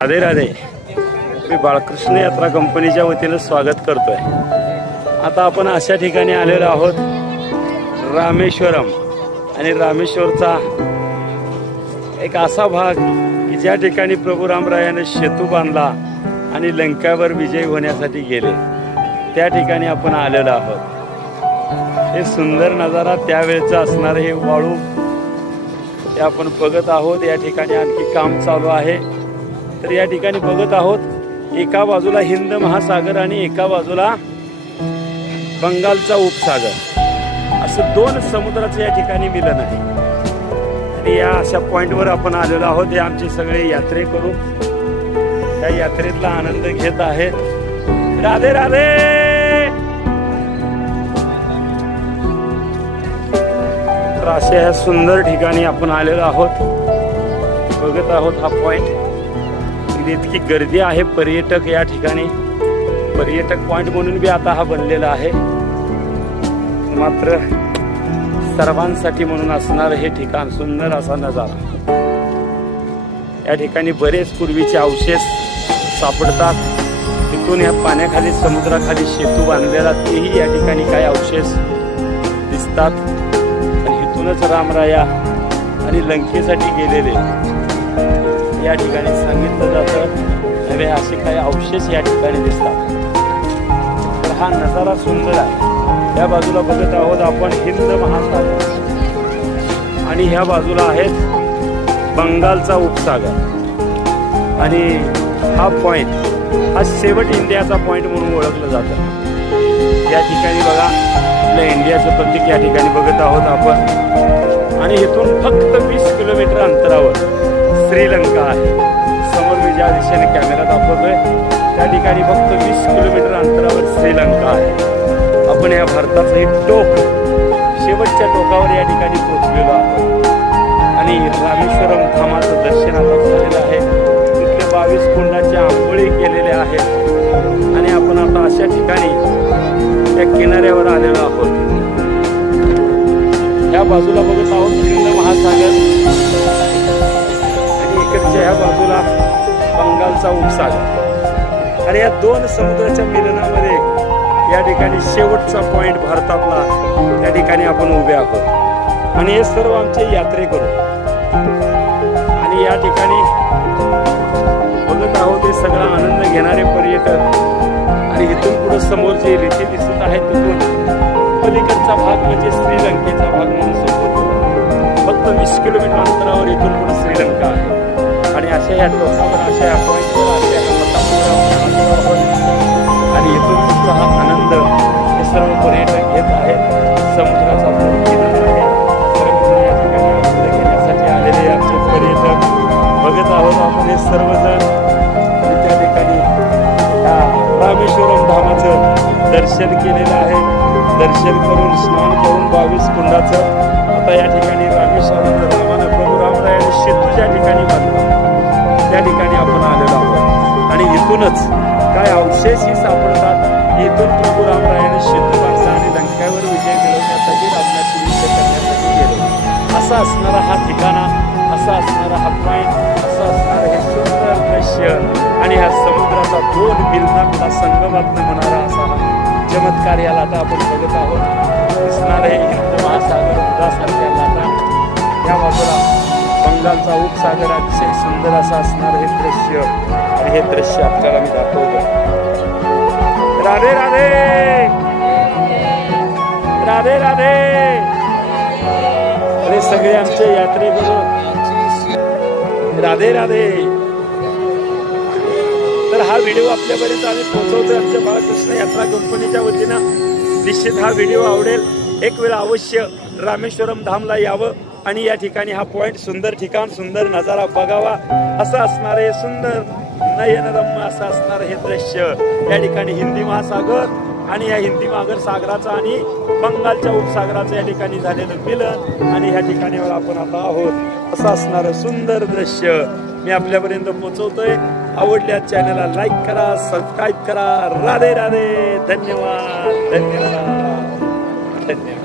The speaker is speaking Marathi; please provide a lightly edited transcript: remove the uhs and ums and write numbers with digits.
राधे राधे. मी बाळकृष्ण यात्रा कंपनीच्या वतीनं स्वागत करतोय. आता आपण अशा ठिकाणी आलेलो आहोत रामेश्वरम. आणि रामेश्वरचा एक असा भाग की ज्या ठिकाणी प्रभू रामरायाने सेतू बांधला आणि लंकावर विजय होण्यासाठी गेले, त्या ठिकाणी आपण आलेलो आहोत. हे सुंदर नजारा त्यावेळेचा असणार हे वाळू ते आपण बघत आहोत. या ठिकाणी आणखी काम चालू आहे. तर या ठिकाणी बघत आहोत, एका बाजूला हिंद महासागर आणि एका बाजूला बंगालचा उपसागर, असं दोन समुद्राचं या ठिकाणी मिलन आहे. आणि या अशा पॉइंटवर आपण आलेलो आहोत. हे आमचे सगळे यात्रेकरू त्या यात्रेतला आनंद घेत आहेत. राधे राधे. तर अशा ह्या सुंदर ठिकाणी आपण आलेलो आहोत. बघत आहोत हा पॉइंट. इतकी गर्दी आहे. पर्यटक या ठिकाणी पर्यटक पॉइंट म्हणून बी आता हा बनलेला आहे. मात्र सर्वांसाठी म्हणून असणार हे ठिकाण सुंदर असा नजारा. या ठिकाणी बरेच पूर्वीचे अवशेष सापडतात. तिथून या पाण्याखाली समुद्राखाली सेतू बांधलेला तेही या ठिकाणी काही अवशेष दिसतात. आणि इथूनच रामराया आणि लंकेसाठी गेलेले या ठिकाणी सांगितलं जातं. नवे असे काही अवशेष या ठिकाणी दिसतात. तर हा नजारा सुंदर आहे. या बाजूला बघत आहोत आपण हिंद महासागर आणि ह्या बाजूला आहेत बंगालचा उपसागर. आणि हा पॉइंट हा शेवट इंडियाचा पॉइंट म्हणून ओळखलं जातं. या ठिकाणी बघा आपल्या इंडियाचं प्रतीक या ठिकाणी बघत आहोत आपण. आणि इथून फक्त 20 किलोमीटर अंतरावर श्रीलंका आहे. समोर मी ज्या दिशेने कॅमेरा दाखवतोय त्या ठिकाणी फक्त 20 किलोमीटर अंतरावर श्रीलंका आहे. आपण या भारताचं एक टोक शेवटच्या टोकावर या ठिकाणी पोहोचलेलो आहोत. आणि रामेश्वरम धामाचं दर्शन आता झालेलं आहे. तिथले 22 कुंडाचे आंघोळी केलेले आहेत. आणि आपण आता अशा ठिकाणी त्या किनाऱ्यावर आलेलो आहोत. या बाजूला बघत आहोत हिंद महासागर, इकडच्या ह्या बाजूला बंगालचा उपसागर. आणि या दोन समुद्राच्या मिलनामध्ये या ठिकाणी शेवटचा पॉइंट भारतातला त्या ठिकाणी आपण उभे आहोत. आणि हे सर्व आमचे यात्रेकरू आणि या ठिकाणी बघत आहोत हे सगळा आनंद घेणारे पर्यटक. आणि इथून पुढे समोर जे रीती दिसत आहेत तिथून पलीकडचा भाग म्हणजे श्रीलंकेचा भाग म्हणून संबोधतो. फक्त 20 किलोमीटर अंतरावर इथून पुढे श्रीलंका आहे. आणि अशा ह्या टोकावर अशा ह्या पॉईंटवर अशा ह्या मतावर आणि इथून तुमचा हा आनंद हे सर्व पर्यटक घेत आहेत. समुद्राचा किनारा आहे. या ठिकाणी आनंद घेण्यासाठी आलेले आमचे पर्यटक बघत आहोत आपण हे सर्वजण. त्या ठिकाणी या रामेश्वरम धामाचं दर्शन केलेलं आहे. दर्शन करून स्नान करून 22 कुंडाचं आता या ठिकाणी रामेश्वरम धामानं प्रभू रामरायाने सेतू ज्या ठिकाणी बांधला त्या ठिकाणी आपण आलेलो आहोत. आणि इथूनच काय अवशेषही सापडतात. इथून प्रभू रामरायाने सेतू बांधला आणि लंकेवर विजय मिळवण्यासाठी रावणाची युद्ध करण्यासाठी गेले. असा असणारा हा ठिकाणा, असा असणारा हा पॉइंट, असं असणारं हे सुंदर दृश्य. आणि ह्या समुद्राचा दोन मिलनातला संगमातनं होणारा असा चमत्कार या लाटा आपण बघत आहोत. दिसणार हे हिंद महासागर उदासारख्या लाटा. या बाजूला बंगालचा उपसागर अतिशय सुंदर असा असणार हे दृश्य. आणि हे दृश्य आपल्याला मी दाखवतो. राधे राधे. राधे राधे. अरे सगळे आमचे यात्रेकरू राधे राधे. तर हा व्हिडिओ आपल्यापर्यंत आम्ही पोहोचवतोय आमच्या बाळकृष्ण यात्रा कंपनीच्या वतीनं. निश्चित हा व्हिडिओ आवडेल. एक वेळ अवश्य रामेश्वरम धामला यावं आणि या ठिकाणी हा पॉइंट सुंदर ठिकाण सुंदर नजारा बघावा. असं असणार हे सुंदर नयनरम्य असं असणार हे दृश्य. या ठिकाणी हिंदी महासागर आणि या हिंदी महासागराचा आणि बंगालच्या उपसागराचं या ठिकाणी झालेलं मिलन. आणि ह्या ठिकाणीवर आपण आता आहोत. असं असणारं सुंदर दृश्य मी आपल्यापर्यंत पोहोचवतोय. आवडल्यास चॅनलला लाईक करा, सबस्क्राईब करा. राधे राधे. धन्यवाद धन्यवाद धन्यवाद.